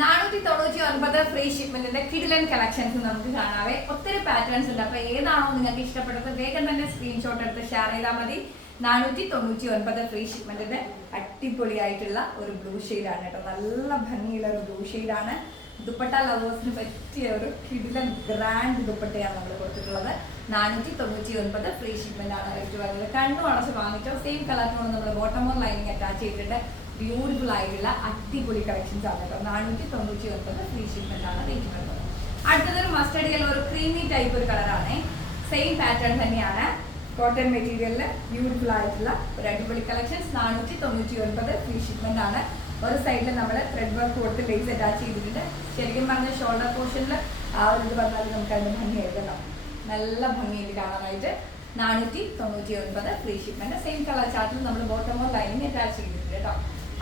നാനൂറ്റി തൊണ്ണൂറ്റി ഒൻപത് ഫ്രീ ഷിപ്മെന്റിന്റെ കിഡിലൻ കളക്ഷൻസ് നമുക്ക് കാണാവേ. ഒത്തിരി പാറ്റേൺസ് ഉണ്ട്. അപ്പൊ ഏതാണോ നിങ്ങൾക്ക് ഇഷ്ടപ്പെട്ടത് വേഗം തന്നെ സ്ക്രീൻഷോട്ട് എടുത്ത് ഷെയർ ചെയ്താൽ മതി. നാനൂറ്റി തൊണ്ണൂറ്റി ഒൻപത് ഫ്രീ ഷിപ്മെന്റിന്റെ അടിപൊളിയായിട്ടുള്ള ഒരു ബ്ലൂ ആണ് കേട്ടോ. നല്ല ഭംഗിയുള്ള ഒരു ബ്ലൂ ആണ്. ദുപ്പട്ട ലവേഴ്സിന് പറ്റിയ ഒരു കിഡിലൻ ഗ്രാൻഡ് ദുപ്പട്ടയാണ് നമ്മൾ കൊടുത്തിട്ടുള്ളത്. നാനൂറ്റി തൊണ്ണൂറ്റി ഒൻപത് ഫ്രീ ഷിപ്മെന്റ് ആണ് കണ്ണു അടച്ച് വാങ്ങിച്ചോ? സെയിം കളറിനോട് നമ്മൾ ബോട്ടം ഓൺ ലൈനിങ് അറ്റാച്ച് ചെയ്തിട്ട് ബ്യൂട്ടിഫുൾ ആയിട്ടുള്ള അടിപൊളി കളക്ഷൻസ് ആണ് കേട്ടോ. നാനൂറ്റി തൊണ്ണൂറ്റി ഒൻപത് ഫ്രീ ഷിപ്മെന്റ് ആണ് റേറ്റ് വരുന്നത് അടുത്തത് ഒരു മസ്റ്റർഡ് യെല്ലോ ഒരു ക്രീമി ടൈപ്പ് ഒരു കളറാണ് സെയിം പാറ്റേൺ തന്നെയാണ്. കോട്ടൺ മെറ്റീരിയലിൽ ബ്യൂട്ടിഫുൾ ആയിട്ടുള്ള ഒരു അടിപൊളി കളക്ഷൻസ് നാനൂറ്റി തൊണ്ണൂറ്റി ഒൻപത് ഫ്രീ ഷിപ്മെന്റ് ആണ്. ഒരു സൈഡിൽ നമ്മൾ ത്രെഡ് വർക്ക് കൊടുത്ത് ലേസ് അറ്റാച്ച് ചെയ്തിട്ടുണ്ട്. ശരിക്കും പറഞ്ഞാൽ ഷോൾഡർ പോർഷനിൽ ആ ഒരു ഇത് പറഞ്ഞാൽ നമുക്ക് അതിന് ഭംഗി എഴുതണം നല്ല ഭംഗിയിൽ കാണാനായിട്ട് നാനൂറ്റി തൊണ്ണൂറ്റി ഒൻപത് ഫ്രീ ഷിപ്മെന്റ് സെയിം കളർ ചാർട്ടിൽ നമ്മൾ ബോട്ടം ഓർ ലൈനിങ് അറ്റാച്ച് ചെയ്തിട്ടുണ്ട് കേട്ടോ.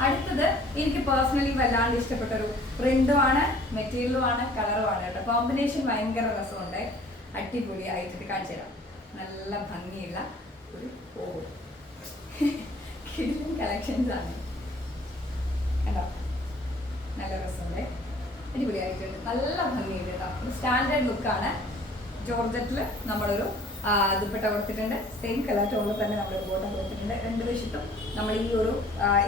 അടുത്തത് എനിക്ക് പേഴ്സണലി വല്ലാണ്ട് ഇഷ്ടപ്പെട്ട ഒരു പ്രിന്റും ആണ് മെറ്റീരിയലും ആണ് കളറും ആണ് കേട്ടോ. കോമ്പിനേഷൻ ഭയങ്കര രസമുണ്ട്. അടിപൊളി ആയിട്ട് കാണിച്ചു തരാം. നല്ല ഭംഗിയുള്ള ഒരു ഓ കളക്ഷൻസ് ആണ്. കേട്ടോ നല്ല രസമുണ്ട്. അടിപൊളിയായിട്ടുണ്ട്. നല്ല ഭംഗിയുണ്ട് കേട്ടോ. സ്റ്റാൻഡേർഡ് ലുക്കാണ് ജോർജറ്റിൽ നമ്മളൊരു ദുപ്പട്ട കൊടുത്തിട്ടുണ്ട്. സെയിം കളർ ടോണിൽ തന്നെ നമ്മൾ ഒരു ബോട്ടം കൊടുത്തിട്ടുണ്ട്. രണ്ട് വശത്തും നമ്മൾ ഈ ഒരു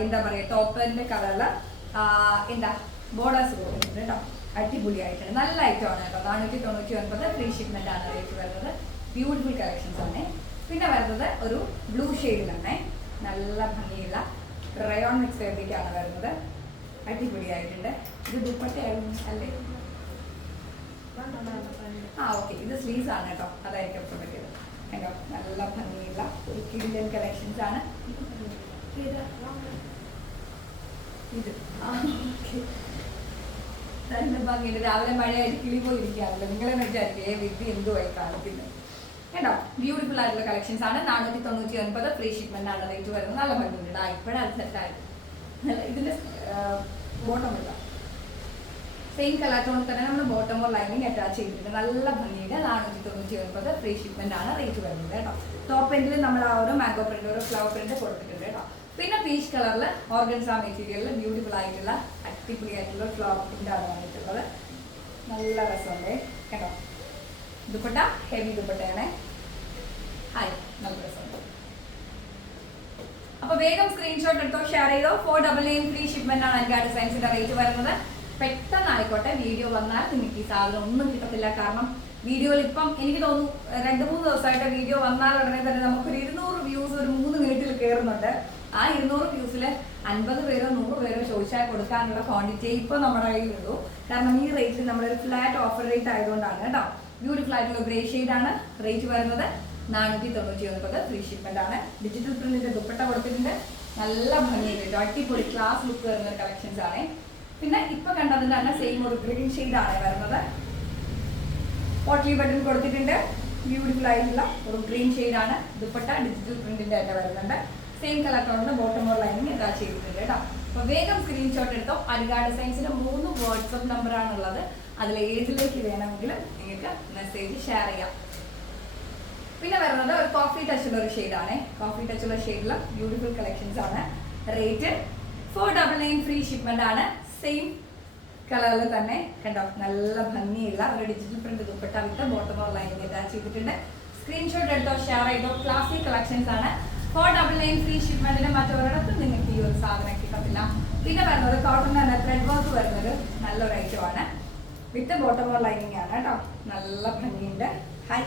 എന്താ പറയുക ടോപ്പറിന്റെ കളറിൽ എന്താ ബോർഡേഴ്സ് കൊടുത്തിട്ടുണ്ട് കേട്ടോ. അടിപൊളിയായിട്ടുണ്ട്. നല്ല ഐറ്റമാണ് കേട്ടോ. നാനൂറ്റി തൊണ്ണൂറ്റി ഒൻപത് ഫ്രീ ഷിപ്മെന്റ് ആണ് റേറ്റ് വരുന്നത്. ബ്യൂട്ടിഫുൾ കളക്ഷൻസ് ആണ്. പിന്നെ വരുന്നത് ഒരു ബ്ലൂ ഷെയ്ഡിലാണ് നല്ല ഭംഗിയുള്ള റയോൺ മിക്സ് ഫാബ്രിക് ആണ് വരുന്നത്. അടിപൊളിയായിട്ടുണ്ട്. ഇത് ദുപ്പട്ടയായിരുന്നു അല്ലേ? ആ ഓക്കെ ഇത് സ്ലീവ്സ് ആണ് കേട്ടോ. അതായിരിക്കും ഇഷ്ടം പറ്റിയത്. കേട്ടോ നല്ല ഭംഗിയുള്ള ഒരു കിഡിലൻ കളക്ഷൻസ് ആണ്? ഇത്. നല്ല ഭംഗിയുണ്ട്. രാവിലെ മഴയായിട്ട് കിളി പോയിരിക്കാറില്ല നിങ്ങളെന്ന് വിചാരിക്കും ഏ എന്തോ എന്തുമായി കാണിക്കുന്നത് കേട്ടോ ബ്യൂട്ടിഫുൾ ആയിട്ടുള്ള കളക്ഷൻസ് ആണ്. നാനൂറ്റി തൊണ്ണൂറ്റി ഒൻപത് ഫ്രീ ഷിപ്മെന്റ് ആണ്. റേറ്റ് വരുന്നത്. നല്ല ഭംഗിയുണ്ട്. ഇപ്പോഴാണ് സെറ്റായത് ഇതിന്റെ ബോട്ടം ഇല്ല സെയിം കളർ തന്നെ നമ്മൾ ബോട്ടം ഓർ ലൈനിങ് അറ്റാച്ച് ചെയ്തിട്ടുണ്ട്. നല്ല ഭംഗിയുടെ നാനൂറ്റി തൊണ്ണൂറ്റി ഒൻപത് ഫ്രീ ഷിപ്മെന്റ് ആണ് റേറ്റ് വരുന്നത് കേട്ടോ. ടോപ്പ് എൻഡിൽ നമ്മൾ ആ ഒരു മാംഗോ പ്രിന്റ് ഒരു ഫ്ലവർ പ്രിന്റ് കൊടുത്തിട്ടുണ്ട് കേട്ടോ. പിന്നെ പീച്ച് കളറിൽ ഓർഗൻസ മെറ്റീരിയലിൽ ബ്യൂട്ടിഫുൾ ആയിട്ടുള്ള അടിപൊളി ആയിട്ടുള്ള ഫ്ലവർ പ്രിന്റ് ആണ് വന്നിട്ടുള്ളത്. നല്ല രസമുണ്ട് കേട്ടോ. ദുപ്പട്ട ഹെവി ദുപ്പട്ടയാണ്. ഹായ് നല്ല രസമുണ്ട്. അപ്പൊ വേഗം സ്ക്രീൻഷോട്ട് എടുത്തോ ഷെയർ ചെയ്തോ. Four double nine free shipment ആണ് ആ ഡിസൈൻസിന്റെ റേറ്റ് വരുന്നത്. പെട്ടെന്ന് ആയിക്കോട്ടെ വീഡിയോ വന്നാൽ നിങ്ങൾക്ക് ഈ സാധനം ഒന്നും കിട്ടത്തില്ല. കാരണം വീഡിയോയിൽ ഇപ്പം എനിക്ക് തോന്നുന്നു രണ്ട് മൂന്ന് ദിവസമായിട്ട് വീഡിയോ വന്നാൽ ഉടനെ തന്നെ നമുക്കൊരു ഇരുന്നൂറ് വ്യൂസ് ഒരു മൂന്ന് മിനിറ്റിൽ കയറുന്നുണ്ട് ആ ഇരുന്നൂറ് വ്യൂസിൽ അൻപത് പേരോ നൂറ് പേരോ ചോദിച്ചാൽ കൊടുക്കാനുള്ള ക്വാണ്ടിറ്റി ഇപ്പോൾ നമ്മുടെ കയ്യിലുള്ളൂ. കാരണം ഈ റേറ്റിൽ നമ്മളൊരു ഫ്ലാറ്റ് ഓഫർ റേറ്റ് ആയതുകൊണ്ടാണ് കേട്ടോ. ബ്യൂട്ടിഫുൾ ആയിട്ടുള്ള ഗ്രേ ആണ് റേറ്റ് വരുന്നത് നാനൂറ്റി തൊണ്ണൂറ്റി ഒൻപത് ഫ്രീ ഷിപ്മെന്റ് ആണ്. ഡിജിറ്റൽ പ്രിന്റിന്റെ ദുപ്പട്ട കൊടുത്തിട്ടുണ്ട്. നല്ല ഭംഗിയുണ്ട്. അടിപൊളി ക്ലാസ് ലുക്ക് വരുന്ന കളക്ഷൻസ് ആണ്. പിന്നെ ഇപ്പൊ കണ്ടതിന്റെ തന്നെ സെയിം ഒരു ഗ്രീൻ ആണ് വരുന്നത്. പോട്ടലി ബട്ടൺ കൊടുത്തിട്ടുണ്ട്. ബ്യൂട്ടിഫുൾ ആയിട്ടുള്ള ഒരു ഗ്രീൻ ആണ്. ദുപ്പട്ട ഡിജിറ്റൽ പ്രിന്റിന്റെ തന്നെ വരുന്നുണ്ട്. സെയിം കളർ ടോണിന് ബോട്ടം ഓർ ലൈനിങ് ഇതാ ചെയ്തിട്ടുണ്ട് കേട്ടോ. അപ്പൊ വേഗം സ്ക്രീൻഷോട്ട് എടുത്തോ. അരികാട് ഡിസൈൻസിന് മൂന്ന് വാട്സപ്പ് നമ്പർ ആണുള്ളത് അതിൽ ഏതിലേക്ക് വേണമെങ്കിലും നിങ്ങൾക്ക് മെസ്സേജ് ഷെയർ ചെയ്യാം. പിന്നെ വരുന്നത് ഒരു കോഫി ടച്ചുള്ള ഒരു ഷെയ്ഡാണ് കോഫി ടച്ചുള്ള ഷെയ്ഡിലും ബ്യൂട്ടിഫുൾ കളക്ഷൻസ് ആണ്. Rate four double nine free shipment ആണ്. സെയിം കളറിൽ തന്നെ കണ്ടോ? നല്ല ഭംഗിയുള്ള ഒരു digital print dupatta with bottom or lining attach ചെയ്തിട്ടുണ്ട്. സ്ക്രീൻഷോട്ട് എടുത്തോ ഷെയർ ചെയ്തോ ക്ലാസിക് കളക്ഷൻസ് ആണ്. ഫോർ ഡബിൾ നയൻ ഫ്രീ ഷിപ്മെന്റിന് മറ്റൊരിടത്തും നിങ്ങൾക്ക് ഈ ഒരു സാധനം കിട്ടത്തില്ല. പിന്നെ വരുന്നത് കോട്ടൺ തന്നെ ത്രെഡ് വർക്ക് വരുന്നത് നല്ലൊരു ഐറ്റം ആണ്. വിത്ത് ബോട്ടം ഓർ ലൈനിങ് ആണ് കേട്ടോ. നല്ല ഭംഗിയുണ്ട്. ഹൈ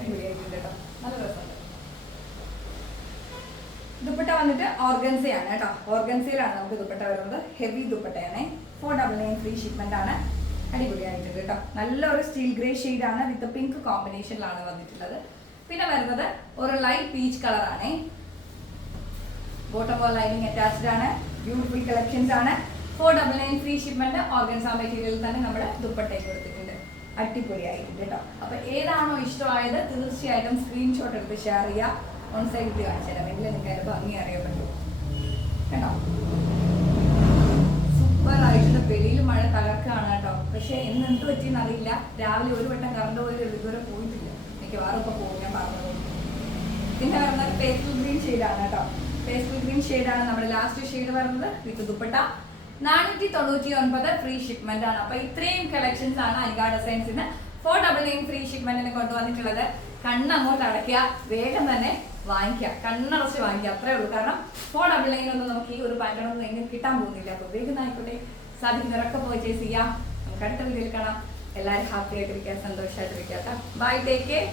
അടിപൊളിയായിട്ടുണ്ട് കേട്ടോ. നല്ല രസമുണ്ട് ദുപ്പട്ട വന്നിട്ട് ഓർഗൻസയാണ് കേട്ടോ. ഓർഗൻസയിലാണ് നമുക്ക് ദുപ്പട്ട വരുന്നത്. ഹെവി ദുപ്പട്ടയാണ്. Four double nine free shipment ആണ്. അടിപൊളിയായിട്ടുണ്ട് കേട്ടോ. നല്ലൊരു സ്റ്റീൽ ഗ്രേ ആണ് വിത്ത് പിങ്ക് കോമ്പിനേഷനിലാണ് വന്നിട്ടുള്ളത്. പിന്നെ വരുന്നത് ഒരു ലൈറ്റ് പീച്ച് കളറാണ് ബോട്ടം ലൈനിങ് അറ്റാച്ച്ഡ് ആണ്. ബ്യൂട്ടിഫുൾ കളക്ഷൻസ് ആണ്. Four double nine free shipment organza material തന്നെ നമ്മൾ ദുപ്പട്ടയ്ക്ക് കൊടുത്തിട്ടുണ്ട് അടിപൊളിയായിട്ടുണ്ട് കേട്ടോ. അപ്പൊ ഏതാണോ ഇഷ്ടമായത് തീർച്ചയായിട്ടും സ്ക്രീൻഷോട്ട് എടുത്ത് ഷെയർ ചെയ്യുക ഓൺ സൈഡിൽ കാണിച്ചു തരാം എങ്കിലും നിങ്ങൾക്ക് അതിന്റെ ഭംഗി അറിയാൻ പറ്റും കേട്ടോ? സൂപ്പർ ആയിട്ടുണ്ട്. വെളിയിൽ മഴ തകർക്കാണ് കേട്ടോ. പക്ഷെ ഇന്ന് എന്ത് പറ്റിയെന്ന് രാവിലെ ഒരു വട്ടം കറണ്ട് പോയി ഇതുവരെ പോയിട്ടില്ല. മിക്കവാറും ഇപ്പൊ പോകും ഞാൻ പറഞ്ഞു പിന്നെ വരുന്നത് പേസ്റ്റൽ ഗ്രീൻ ഷെയ്ഡാണ് കേട്ടോ. പേസ്റ്റൽ ഗ്രീൻ ഷെയ്ഡാണ് നമ്മുടെ ലാസ്റ്റ് ഷെയ്ഡ് വരുന്നത്. വിത്ത് ദുപ്പട്ട. നാനൂറ്റി തൊണ്ണൂറ്റി ഒൻപത് ഫ്രീ ഷിപ്മെന്റ് ആണ്. അപ്പൊ ഇത്രയും കളക്ഷൻസ് ആണ് അൽഗാ ഡിസൈൻസിന് ഫോർ ഡബിൾ നയൻ ഫ്രീ ഷിപ്മെന്റിന് കൊണ്ടുവന്നിട്ടുള്ളത് കണ്ണ് അങ്ങോട്ട് അടയ്ക്കുക വേഗം തന്നെ വാങ്ങിക്കുക. കണ്ണടച്ച് വാങ്ങിക്കുക അത്രേ ഉള്ളൂ. കാരണം ഫോർ ഡബിൾ നയൻ ഒന്നും നമുക്ക് ഈ ഒരു പാറ്റേൺ ഒന്നും എങ്ങനെ കിട്ടാൻ പോകുന്നില്ല. അപ്പൊ വേഗം ആയിക്കോട്ടെ. സാധിക്കുന്നവരൊക്കെ പർച്ചേസ് ചെയ്യാം. നമുക്ക് അടുത്ത വീഡിയോയിൽ കാണാം. എല്ലാവരും ഹാപ്പി ആയിട്ടിരിക്കുക സന്തോഷമായിട്ടിരിക്കുക ബൈ ടേക്ക് കെയർ